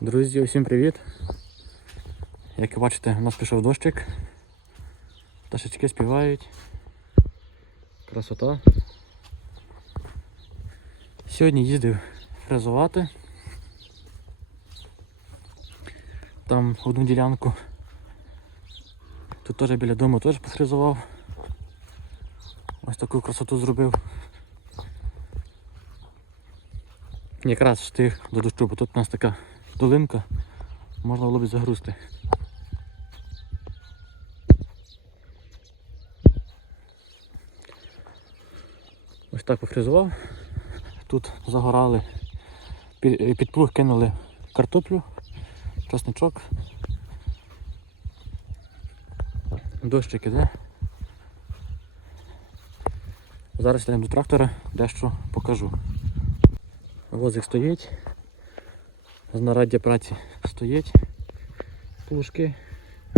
Друзі, усім привіт! Як ви бачите, у нас пішов дощик. Пташечки співають. Красота. Сьогодні їздив фрезувати. Там одну ділянку. Тут теж біля дому теж пофрезував. Ось таку красоту зробив. Якраз встиг до дощу, бо тут у нас така долинка, можна було б загрузти. Ось так пофрезував. Тут загорали, під, під плуг кинули картоплю, часничок. Дощик іде. Зараз йдемо до трактора, дещо покажу. Возик стоїть. Знаряддя праці стоїть. Плужки,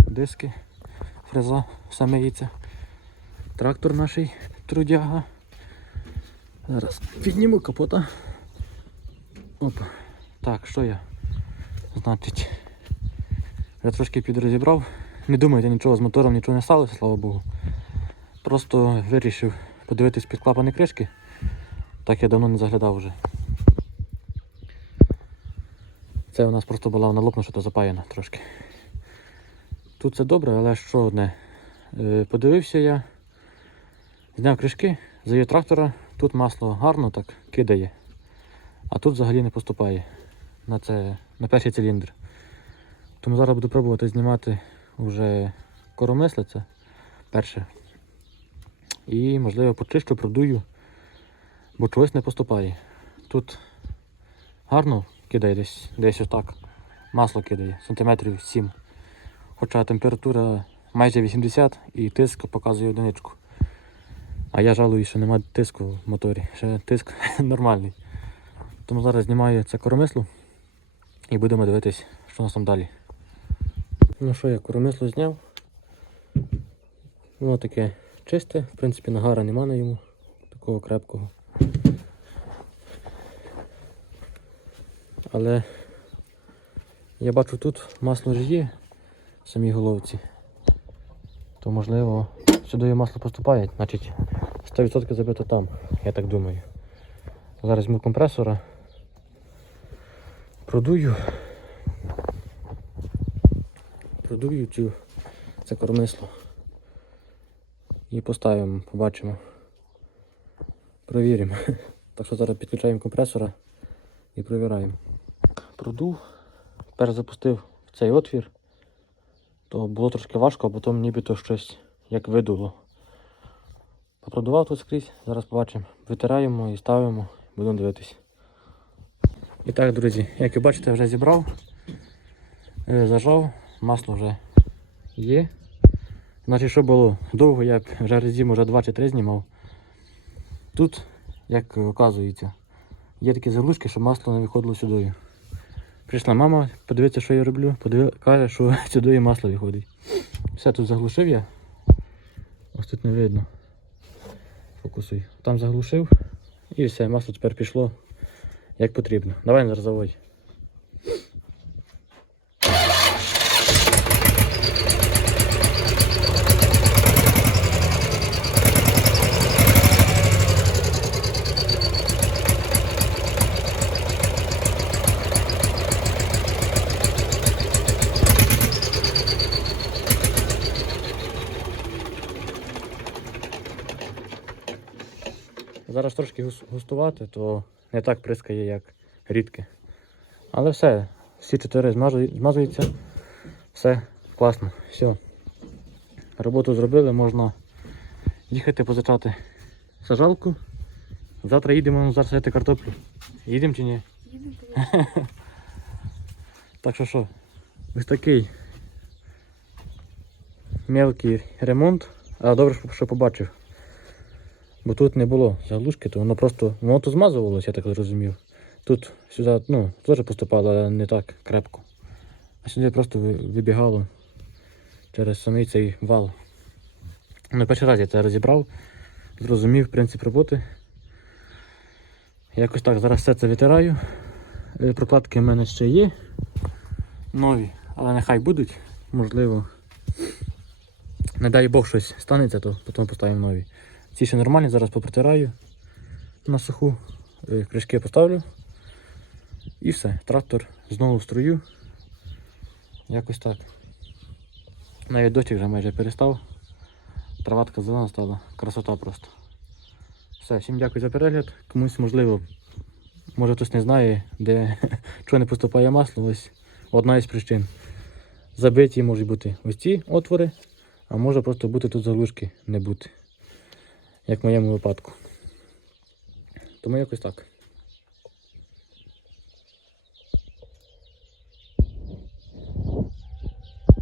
диски, фреза, все миється. Трактор наш трудяга. Зараз підніму капота. Опа. Так, що я? Значить, я трошки підрозібрав. Не думайте нічого з мотором, нічого не сталося, слава Богу. Просто вирішив подивитись під клапани кришки. Так я давно не заглядав вже. Це у нас просто була вона лопнута, що то запаяна трошки. Тут це добре, але що одне. Е, Подивився я, зняв кришки, завів трактора, тут масло гарно так кидає, а тут взагалі не поступає на, це, на перший циліндр. Тому зараз буду пробувати знімати вже коромислице перше. І можливо почищу, продую, бо чогось не поступає. Тут гарно кидає десь десь отак. Масло кидає, сантиметрів 7. Хоча температура майже 80 і тиск показує одиничку. А я жалую, що немає тиску в моторі. Ще тиск нормальний. Тому зараз знімаю це коромисло і будемо дивитись, що у нас там далі. Ну що, я коромисло зняв. Воно таке чисте, в принципі, нагара нема на йому, такого крепкого. Але я бачу тут масло ж є в самій головці. То можливо сюди масло поступає, значить 100% забито там, я так думаю. Зараз візьму компресора, продую. Продую цю це кормисло. І поставимо, побачимо. Провіримо. Так що зараз підключаємо компресора і провіраємо. Продув, перезапустив в цей отвір, то було трошки важко, а потім нібито щось як видуло. Попродував тут скрізь, зараз побачимо. Витираємо і ставимо, будемо дивитись. І так, друзі, як ви бачите, вже зібрав, Е, зажав, масло вже є. Значить, що було довго, я вже разів вже 2 чи 3 знімав. Тут, як оказується, є такі заглушки, щоб масло не виходило сюди. Прийшла мама, подивитися, що я роблю, подив... каже, що сюди масло виходить. Все тут заглушив я. Ось тут не видно. Фокусуй. Там заглушив і все, масло тепер пішло як потрібно. Давай не заводь. Зараз трошки густувати, то не так прискає, як рідке. Але все, всі чотири змазуються, все класно, все. Роботу зробили, можна їхати позичати сажалку. Завтра їдемо засадити картоплю. Їдемо чи ні? Їдемо, Так що що, ось такий мелкий ремонт, а добре, що- що побачив. Бо тут не було заглушки, то воно просто воно тут змазувалося, я так зрозумів. Тут сюди ну, теж поступало, але не так крепко. А сюди просто вибігало через самий цей вал. Ну, перший раз я це розібрав, зрозумів принцип роботи. Якось так, зараз все це витираю. Е, Прокладки в мене ще є. нові, але нехай будуть, можливо. Не дай Бог щось станеться, то потім поставимо нові. Ці ще нормальні, зараз попритираю на суху, е, кришки поставлю. І все, трактор знову в струю. Якось так. Навіть дощик вже майже перестав. Траватка зелена стала, красота просто. Все, всім дякую за перегляд. Комусь можливо, може хтось не знає, де чого не поступає масло. Ось одна із причин. Забиті можуть бути ось ці отвори, а може просто бути тут заглушки не бути. Як в моєму випадку. Тому якось так.